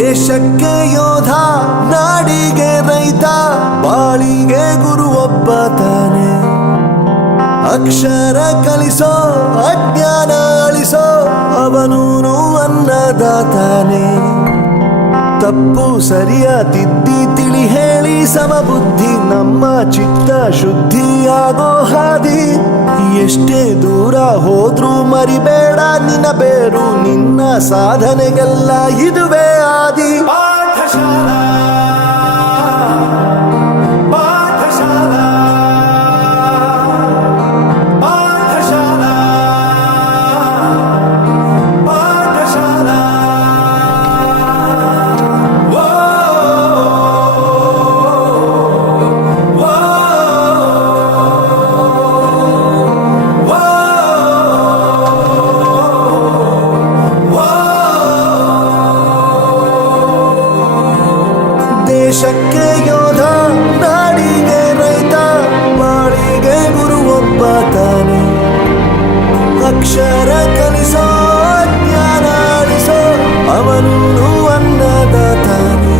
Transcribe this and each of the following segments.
ದೇಶಕ್ಕೆ ಯೋಧ, ನಾಡಿಗೆ ರೈತ, ಬಾಳಿಗೆ ಗುರು ಒಬ್ಬ ತಾನೆ. ಅಕ್ಷರ ಕಲಿಸೋ, ಅಜ್ಞಾನ ಅಳಿಸೋ, ಅವನೂನು ಅನ್ನದಾತಾನೆ. ತಪ್ಪು ಸರಿಯ ತಿದ್ದಿ ತಿಳಿ ಹೇಳಿ ಸಮಬುದ್ಧಿ, ನಮ್ಮ ಚಿತ್ತ ಶುದ್ಧಿಯಾಗೋ ಹಾದಿ. ಎಷ್ಟೇ ದೂರ ಹೋದ್ರೂ ಮರಿಬೇಡ ನಿನ್ನ ಬೇರು, ನಿನ್ನ ಸಾಧನೆಗೆಲ್ಲ ಇದುವೇ ಆದಿ. ಪಾಠಶಾಲಾ ಪಾಠಶಾಲಾ ಪಾಠಶಾಲಾ ಪಾಠಶಾಲಾ. ದೇಶಕ್ಕೆ ಯೋಧ, ನಾಡಿಗೆ ರೈತ, ಬಾಳಿಗೆ ಗುರು ಒಬ್ಬ ತಾನೆ. ಅಕ್ಷರ ಕಲಿಸೋ, ಜ್ಞಾನ ಅಳಿಸೋ, ಅವನೂನು ಅನ್ನದಾತಾನೆ.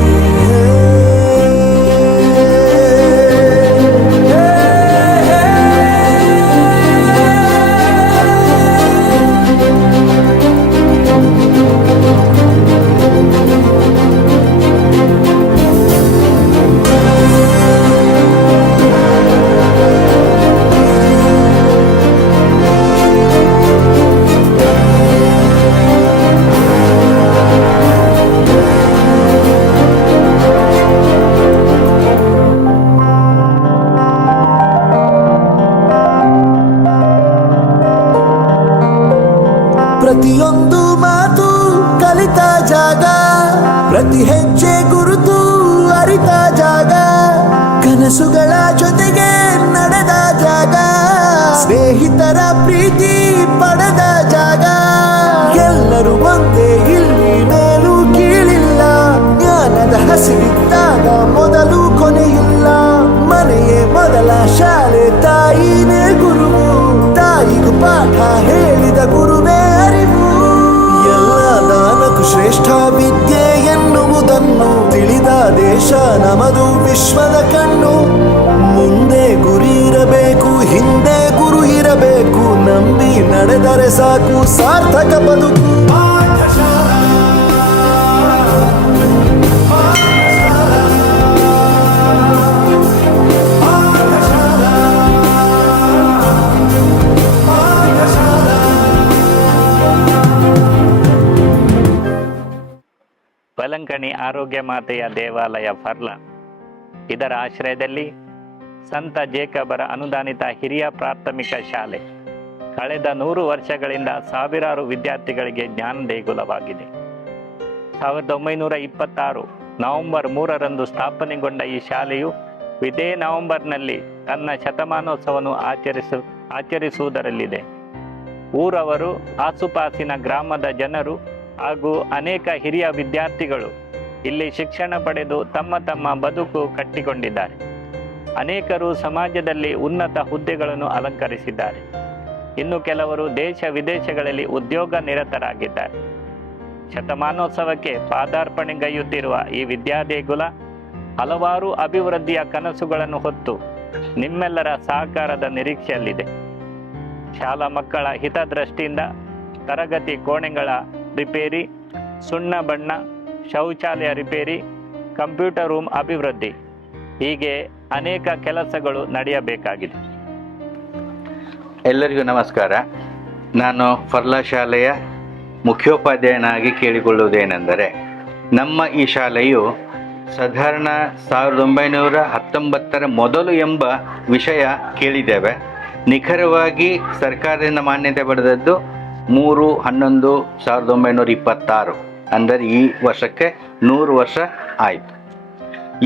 ಪ್ರತಿಯೊಂದು ಮಾತು ಕಲಿತ ಜಾಗ, ಪ್ರತಿ ಹೆಜ್ಜೆ ಗುರುತು ಅರಿತ ಜಾಗ, ಕನಸುಗಳ ಜೊತೆಗೆ ನಡೆದ ಜಾಗ, ಸ್ನೇಹಿತರ ಪ್ರೀತಿ ಪಡೆದ ಜಾಗ. ಎಲ್ಲರೂ ಒಂದೇ, ಇಲ್ಲಿ ಮೇಲೂ ಕೀಳಿಲ್ಲ, ಜ್ಞಾನದ ಹಸಿವಿದ್ದಾಗ ಮೊದಲು ಕೊನೆಯಿಲ್ಲ. ಮನೆಯೇ ಮೊದಲ ಶಾಲೆ, ತಾಯಿನೇ ಗುರುವು, ತಾಯಿಗೂ ಪಾಠ ಹೇಳಿದ ಗುರುವೇ ಅರಿವು. ಎಲ್ಲ ದಾನಕ್ಕೂ ಶ್ರೇಷ್ಠ ವಿದ್ಯೆ ಎನ್ನುವುದನ್ನು ತಿಳಿದ ದೇಶ ನಮದು, ವಿಶ್ವದ ಕಣ್ಣು. ಮುಂದೆ ಗುರಿ ಇರಬೇಕು, ಹಿಂದೆ ಗುರು ಇರಬೇಕು, ನಂಬಿ ನಡೆದರೆ ಸಾಕು ಸಾರ್ಥಕ ಬದುಕು. ಬಲಂಕಣಿ ಆರೋಗ್ಯ ಮಾತೆಯ ದೇವಾಲಯ ಫರ್ಲಾ ಇದರ ಆಶ್ರಯದಲ್ಲಿ ಸಂತ ಜೇಕಬರ ಅನುದಾನಿತ ಹಿರಿಯ ಪ್ರಾಥಮಿಕ ಶಾಲೆ ಕಳೆದ 100 ವರ್ಷಗಳಿಂದ ಸಾವಿರಾರು ವಿದ್ಯಾರ್ಥಿಗಳಿಗೆ ಜ್ಞಾನ ದೇಗುಲವಾಗಿದೆ. 1926 ನವೆಂಬರ್ 3ರಂದು ಸ್ಥಾಪನೆಗೊಂಡ ಈ ಶಾಲೆಯು ಇದೇ ನವೆಂಬರ್ನಲ್ಲಿ ತನ್ನ ಶತಮಾನೋತ್ಸವವನ್ನು ಆಚರಿಸುವುದರಲ್ಲಿದೆ. ಊರವರು, ಆಸುಪಾಸಿನ ಗ್ರಾಮದ ಜನರು ಹಾಗೂ ಅನೇಕ ಹಿರಿಯ ವಿದ್ಯಾರ್ಥಿಗಳು ಇಲ್ಲಿ ಶಿಕ್ಷಣ ಪಡೆದು ತಮ್ಮ ತಮ್ಮ ಬದುಕು ಕಟ್ಟಿಕೊಂಡಿದ್ದಾರೆ. ಅನೇಕರು ಸಮಾಜದಲ್ಲಿ ಉನ್ನತ ಹುದ್ದೆಗಳನ್ನು ಅಲಂಕರಿಸಿದ್ದಾರೆ. ಇನ್ನು ಕೆಲವರು ದೇಶ ವಿದೇಶಗಳಲ್ಲಿ ಉದ್ಯೋಗ ನಿರತರಾಗಿದ್ದಾರೆ. ಶತಮಾನೋತ್ಸವಕ್ಕೆ ಪಾದಾರ್ಪಣೆಗೈಯುತ್ತಿರುವ ಈ ವಿದ್ಯಾದೇಗುಲ ಹಲವಾರು ಅಭಿವೃದ್ಧಿಯ ಕನಸುಗಳನ್ನು ಹೊತ್ತು ನಿಮ್ಮೆಲ್ಲರ ಸಹಕಾರದ ನಿರೀಕ್ಷೆಯಲ್ಲಿದೆ. ಶಾಲಾ ಮಕ್ಕಳ ಹಿತದೃಷ್ಟಿಯಿಂದ ತರಗತಿ ಕೋಣೆಗಳ ರಿಪೇರಿ, ಸುಣ್ಣ ಬಣ್ಣ, ಶೌಚಾಲಯ ರಿಪೇರಿ, ಕಂಪ್ಯೂಟರ್ ರೂಮ್ ಅಭಿವೃದ್ಧಿ, ಹೀಗೆ ಅನೇಕ ಕೆಲಸಗಳು ನಡೆಯಬೇಕಾಗಿದೆ. ಎಲ್ಲರಿಗೂ ನಮಸ್ಕಾರ. ನಾನು ಫರ್ಲಾ ಶಾಲೆಯ ಮುಖ್ಯೋಪಾಧ್ಯಾಯನಾಗಿ ಕೇಳಿಕೊಳ್ಳುವುದೇನೆಂದರೆ, ನಮ್ಮ ಈ ಶಾಲೆಯು ಸಾಧಾರಣ 1919ರ ಮೊದಲು ಎಂಬ ವಿಷಯ ಕೇಳಿದ್ದೇವೆ. ನಿಖರವಾಗಿ ಸರ್ಕಾರದಿಂದ ಮಾನ್ಯತೆ ಪಡೆದದ್ದು 3/11/1926, ಅಂದರೆ ಈ ವರ್ಷಕ್ಕೆ 100 ವರ್ಷ ಆಯಿತು.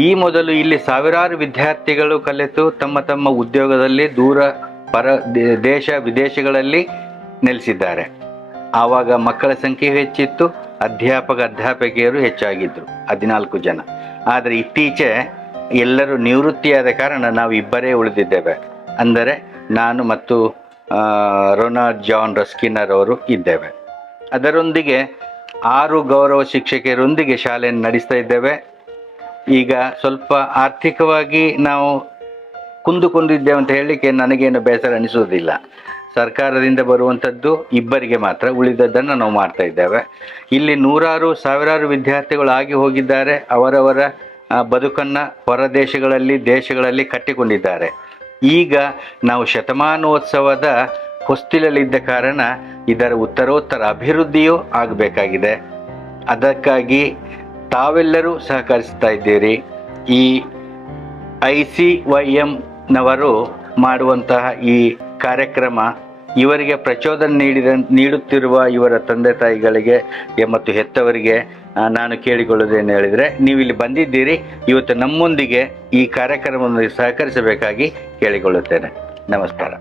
ಈ ಮೊದಲು ಇಲ್ಲಿ ಸಾವಿರಾರು ವಿದ್ಯಾರ್ಥಿಗಳು ಕಲಿತು ತಮ್ಮ ತಮ್ಮ ಉದ್ಯೋಗದಲ್ಲಿ ದೇಶ ವಿದೇಶಗಳಲ್ಲಿ ನೆಲೆಸಿದ್ದಾರೆ. ಆವಾಗ ಮಕ್ಕಳ ಸಂಖ್ಯೆ ಹೆಚ್ಚಿತ್ತು, ಅಧ್ಯಾಪಕಿಯರು ಹೆಚ್ಚಾಗಿದ್ದರು, 14 ಜನ. ಆದರೆ ಇತ್ತೀಚೆ ಎಲ್ಲರೂ ನಿವೃತ್ತಿಯಾದ ಕಾರಣ ನಾವು ಇಬ್ಬರೇ ಉಳಿದಿದ್ದೇವೆ. ಅಂದರೆ ನಾನು ಮತ್ತು ರೊನಾಲ್ಡ್ ಜಾನ್ ರಸ್ಕಿನ್ನರ್ ಅವರು ಇದ್ದೇವೆ. ಅದರೊಂದಿಗೆ 6 ಗೌರವ ಶಿಕ್ಷಕರೊಂದಿಗೆ ಶಾಲೆಯನ್ನು ನಡೆಸ್ತಾ ಇದ್ದೇವೆ. ಈಗ ಸ್ವಲ್ಪ ಆರ್ಥಿಕವಾಗಿ ನಾವು ಕುಂದುಕೊಂಡಿದ್ದೇವೆ ಅಂತ ಹೇಳಲಿಕ್ಕೆ ನನಗೇನು ಬೇಸರ ಅನಿಸುವುದಿಲ್ಲ. ಸರ್ಕಾರದಿಂದ ಬರುವಂಥದ್ದು ಇಬ್ಬರಿಗೆ ಮಾತ್ರ, ಉಳಿದದ್ದನ್ನು ನಾವು ಮಾಡ್ತಾ ಇದ್ದೇವೆ. ಇಲ್ಲಿ ನೂರಾರು ಸಾವಿರಾರು ವಿದ್ಯಾರ್ಥಿಗಳು ಆಗಿ ಹೋಗಿದ್ದಾರೆ. ಅವರವರ ಬದುಕನ್ನು ಹೊರದೇಶಗಳಲ್ಲಿ ದೇಶಗಳಲ್ಲಿ ಕಟ್ಟಿಕೊಂಡಿದ್ದಾರೆ. ಈಗ ನಾವು ಶತಮಾನೋತ್ಸವದ ಹೊಸ್ತಿಲಲ್ಲಿದ್ದ ಕಾರಣ ಇದರ ಉತ್ತರೋತ್ತರ ಅಭಿವೃದ್ಧಿಯೂ ಆಗಬೇಕಾಗಿದೆ. ಅದಕ್ಕಾಗಿ ತಾವೆಲ್ಲರೂ ಸಹಕರಿಸ್ತಾ ಇದ್ದೀರಿ. ಈ ICYMನವರು ಮಾಡುವಂತಹ ಈ ಕಾರ್ಯಕ್ರಮ ಇವರಿಗೆ ಪ್ರಚೋದನೆ ನೀಡುತ್ತಿರುವ ಇವರ ತಂದೆ ತಾಯಿಗಳಿಗೆ ಮತ್ತು ಹೆತ್ತವರಿಗೆ ನಾನು ಕೇಳಿಕೊಳ್ಳೋದೇನು ಹೇಳಿದರೆ, ನೀವು ಇಲ್ಲಿ ಬಂದಿದ್ದೀರಿ, ಇವತ್ತು ನಮ್ಮೊಂದಿಗೆ ಈ ಕಾರ್ಯಕ್ರಮವನ್ನು ಸಹಕರಿಸಬೇಕಾಗಿ ಕೇಳಿಕೊಳ್ಳುತ್ತೇನೆ. ನಮಸ್ಕಾರ.